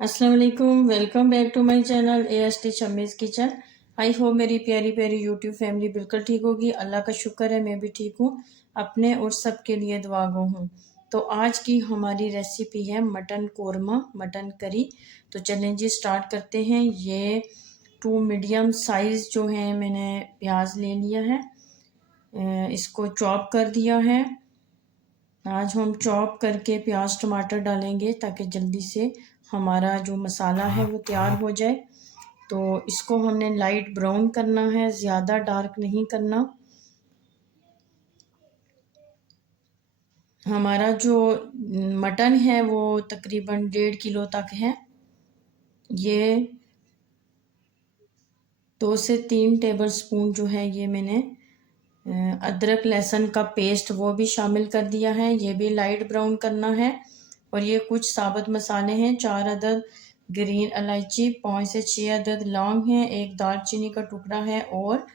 अस्सलाम वालेकुम, welcome back to my channel AST Shammi's kitchen. I hope मेरी प्यारी प्यारी यूट्यूब फैमिली बिल्कुल ठीक होगी। अल्लाह का शुक्र है, मैं भी ठीक हूँ। अपने और सब के लिए दुआ गो हूँ। तो आज की हमारी रेसिपी है मटन कोरमा, मटन करी। तो चलें जी स्टार्ट करते हैं। ये 2 मीडियम साइज़ जो है मैंने प्याज ले लिया है, इसको चॉप कर दिया है। आज हम चॉप करके प्याज टमाटर डालेंगे ताकि जल्दी से हमारा जो मसाला है वो तैयार हो जाए। तो इसको हमने लाइट ब्राउन करना है, ज़्यादा डार्क नहीं करना। हमारा जो मटन है वो तकरीबन 1.5 किलो तक है। ये 2 से 3 टेबल स्पून जो है ये मैंने अदरक लहसुन का पेस्ट वो भी शामिल कर दिया है। ये भी लाइट ब्राउन करना है। और ये कुछ साबुत मसाले हैं, 4 अदद ग्रीन इलायची, 5 से 6 अदद लौंग हैं, 1 दालचीनी का टुकड़ा है और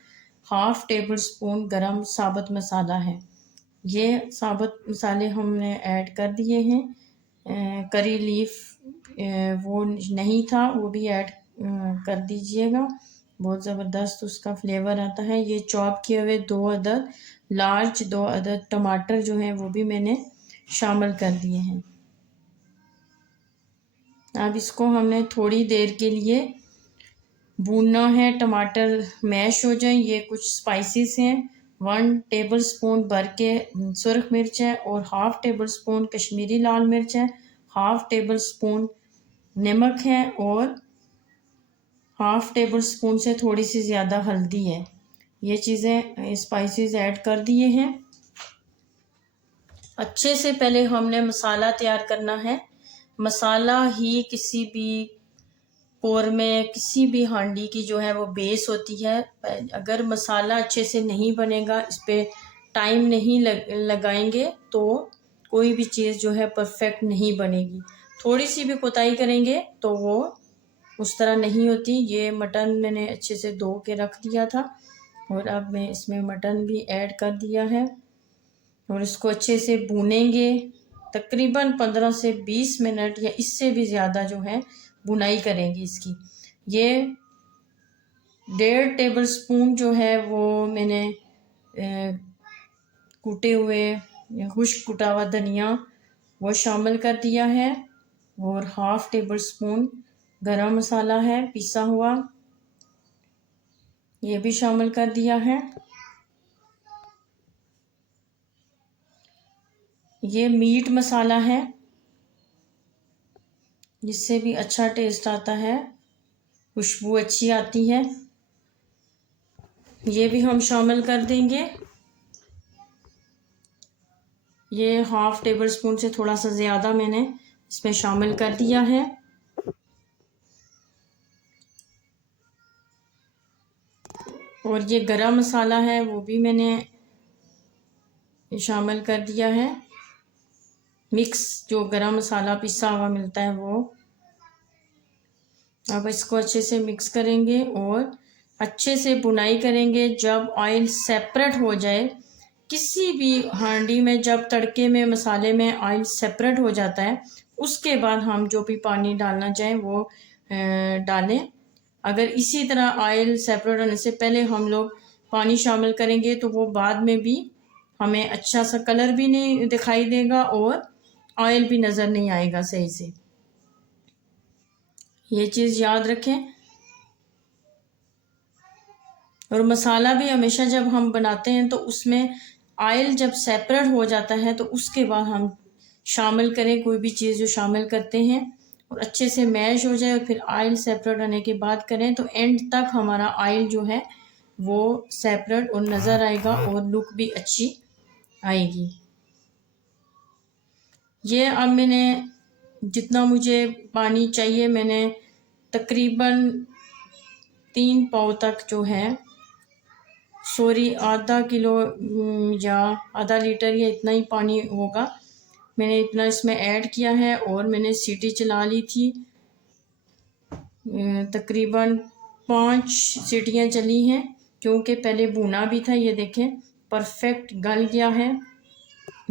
हाफ टेबल स्पून गरम साबुत मसाला है। ये साबुत मसाले हमने ऐड कर दिए हैं। करी लीफ वो नहीं था, वो भी ऐड कर दीजिएगा, बहुत ज़बरदस्त उसका फ्लेवर आता है। ये चॉप किए हुए 2 अदद लार्ज 2 अदद टमाटर जो हैं वो भी मैंने शामिल कर दिए हैं। अब इसको हमने थोड़ी देर के लिए भूनना है, टमाटर मैश हो जाए। ये कुछ स्पाइसेस हैं, 1 टेबल स्पून भर के सुरख मिर्च है और हाफ टेबल स्पून कश्मीरी लाल मिर्च है, हाफ टेबल स्पून नमक है और हाफ टेबल स्पून से थोड़ी सी ज़्यादा हल्दी है। ये चीज़ें स्पाइसेस ऐड कर दिए हैं। अच्छे से पहले हमने मसाला तैयार करना है। मसाला ही किसी भी पोर में, किसी भी हांडी की जो है वो बेस होती है। अगर मसाला अच्छे से नहीं बनेगा, इस पर टाइम नहीं लगाएंगे तो कोई भी चीज़ जो है परफेक्ट नहीं बनेगी। थोड़ी सी भी कोताही करेंगे तो वो उस तरह नहीं होती। ये मटन मैंने अच्छे से धो के रख दिया था और अब मैं इसमें मटन भी ऐड कर दिया है और इसको अच्छे से भूनेंगे। तकरीबन 15 से 20 मिनट या इससे भी ज़्यादा जो है भुनाई करेंगे इसकी। ये 1.5 टेबल स्पून जो है वो मैंने कूटे हुए या खुश्क कुटा हुआ धनिया वो शामिल कर दिया है और हाफ टेबल स्पून गरम मसाला है पिसा हुआ, ये भी शामिल कर दिया है। ये मीट मसाला है, जिससे भी अच्छा टेस्ट आता है, खुशबू अच्छी आती है। ये भी हम शामिल कर देंगे। ये हाफ टेबल स्पून से थोड़ा सा ज़्यादा मैंने इसमें शामिल कर दिया है। और ये गरम मसाला है वो भी मैंने शामिल कर दिया है। मिक्स जो गरम मसाला पिसा हुआ मिलता है वो। अब इसको अच्छे से मिक्स करेंगे और अच्छे से भुनाई करेंगे। जब ऑयल सेपरेट हो जाए, किसी भी हांडी में जब तड़के में मसाले में ऑयल सेपरेट हो जाता है, उसके बाद हम जो भी पानी डालना चाहें वो डालें। अगर इसी तरह ऑयल सेपरेट होने से पहले हम लोग पानी शामिल करेंगे तो वो बाद में भी हमें अच्छा सा कलर भी नहीं दिखाई देगा और ऑयल भी नज़र नहीं आएगा सही से। ये चीज़ याद रखें। और मसाला भी हमेशा जब हम बनाते हैं तो उसमें ऑयल जब सेपरेट हो जाता है तो उसके बाद हम शामिल करें कोई भी चीज़ जो शामिल करते हैं, और अच्छे से मैश हो जाए और फिर ऑयल सेपरेट होने के बाद करें तो एंड तक हमारा ऑयल जो है वो सेपरेट और नज़र आएगा और लुक भी अच्छी आएगी। ये अब मैंने जितना मुझे पानी चाहिए, मैंने तकरीबन 3 पाव तक जो है, सॉरी आधा किलो या आधा लीटर या इतना ही पानी होगा, मैंने इतना इसमें ऐड किया है। और मैंने सीटी चला ली थी, तकरीबन 5 सीटियाँ चली हैं क्योंकि पहले भुना भी था। ये देखें परफेक्ट गल गया है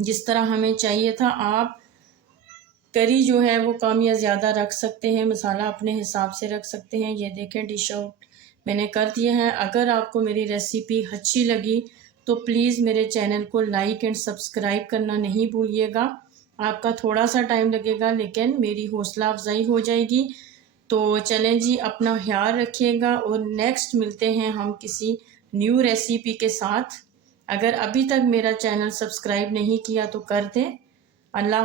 जिस तरह हमें चाहिए था। आप करी जो है वो कम या ज़्यादा रख सकते हैं, मसाला अपने हिसाब से रख सकते हैं। ये देखें डिश आउट मैंने कर दिया है। अगर आपको मेरी रेसिपी अच्छी लगी तो प्लीज़ मेरे चैनल को लाइक एंड सब्सक्राइब करना नहीं भूलिएगा। आपका थोड़ा सा टाइम लगेगा लेकिन मेरी हौसला अफजाई हो जाएगी। तो चलें जी, अपना ख्याल रखिएगा और नेक्स्ट मिलते हैं हम किसी न्यू रेसिपी के साथ। अगर अभी तक मेरा चैनल सब्सक्राइब नहीं किया तो कर दें। अल्लाह